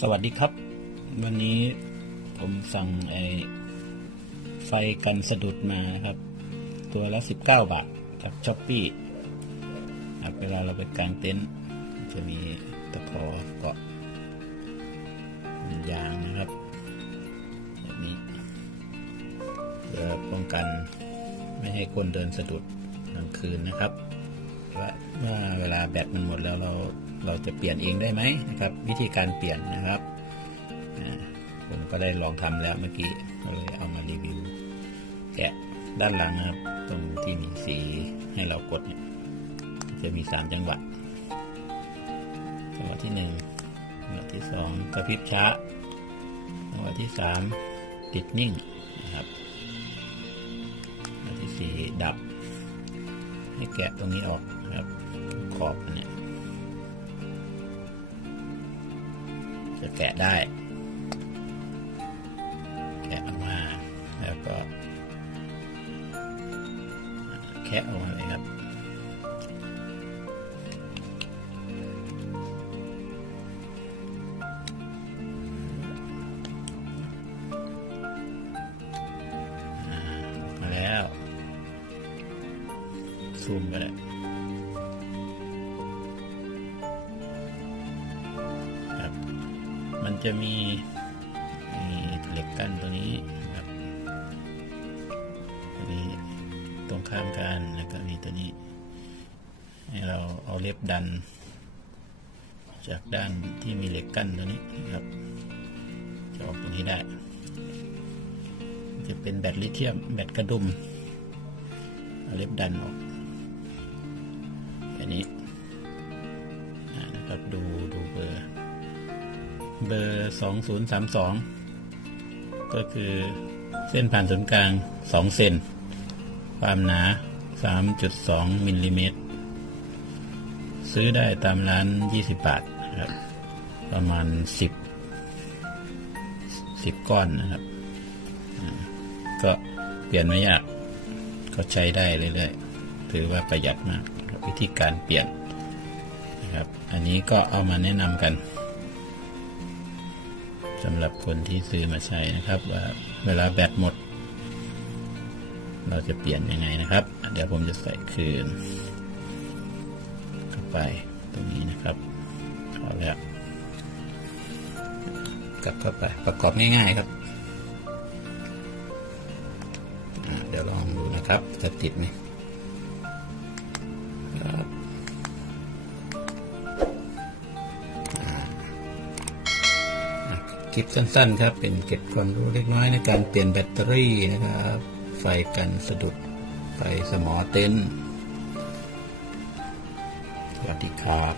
สวัสดีครับ วันนี้ผมสั่งไอไฟกันสะดุดมานะครับ ตัวละ 19 บาทจากช้อปปี้เวลาเราไปกางเต็นท์จะมีตะขอเกาะยางนะครับแบบนี้เพื่อป้องกันไม่ให้คนเดินสะดุดกลางคืนนะครับว่าเวลาแบตมันหมดแล้วเรา เราจะเปลี่ยนเองได้ไหมนะครับ วิธีการเปลี่ยนนะครับ ผมก็ได้ลองทำแล้วเมื่อกี้ก็เลยเอามารีวิวแกะด้านหลังนะครับ ตรงที่มีสีให้เรากดเนี่ยจะมีสามจังหวะจังหวะที่หนึ่งจังหวะที่สองกระพริบช้า จังหวะที่สามติดนิ่งนะครับจังหวะที่สี่ดับ ให้แกะตรงนี้ออกนะครับขอบเนี่ย แกะได้ แกะออกมาแล้วก็ แคะออกมาเลยครับมาแล้วซูมไปเลย มันจะมีมเหล็กกั้นตัวนี้นะครับตัวนี้ตรงข้ามกันแล้วก็มีตัวนี้ ให้เราเอาเล็บดัน จากด้านที่มีเหล็กกั้นตัวนี้นะครับจะออกตรงนี้ได้ จะเป็นแบตลิเธียมแบตกระดุมเอาเล็บดันออกอันนี้นะครับดู เบอร์เบอร์สองศูนย์สามสองก็คือเส้นผ่านศูนย์กลางสองเซน ความหนาสามจุดสองมิลลิเมตร ซื้อได้ตามร้านยี่สิบบาทนะครับ ประมาณสิบสิบก้อนนะครับ ก็เปลี่ยนไม่ยาก ก็ใช้ได้เรื่อยๆ ถือว่าประหยัดมาก วิธีการเปลี่ยนนะครับ อันนี้ก็เอามาแนะนำกัน สำหรับคนที่ซื้อมาใช้นะครับ ว่าเวลาแบตหมด เราจะเปลี่ยนยังไงนะครับ เดี๋ยวผมจะใส่คืนเข้าไปตรงนี้นะครับพอแล้วกลับเข้าไปประกอบง่าย ๆครับเดี๋ยวลองดูนะครับจะติดไหม คลิปสั้นๆครับ เป็นเก็บความรู้เล็กน้อยในการเปลี่ยนแบตเตอรี่นะครับ ไฟกันสะดุด ไฟสมอเต็นสวัสดีครับ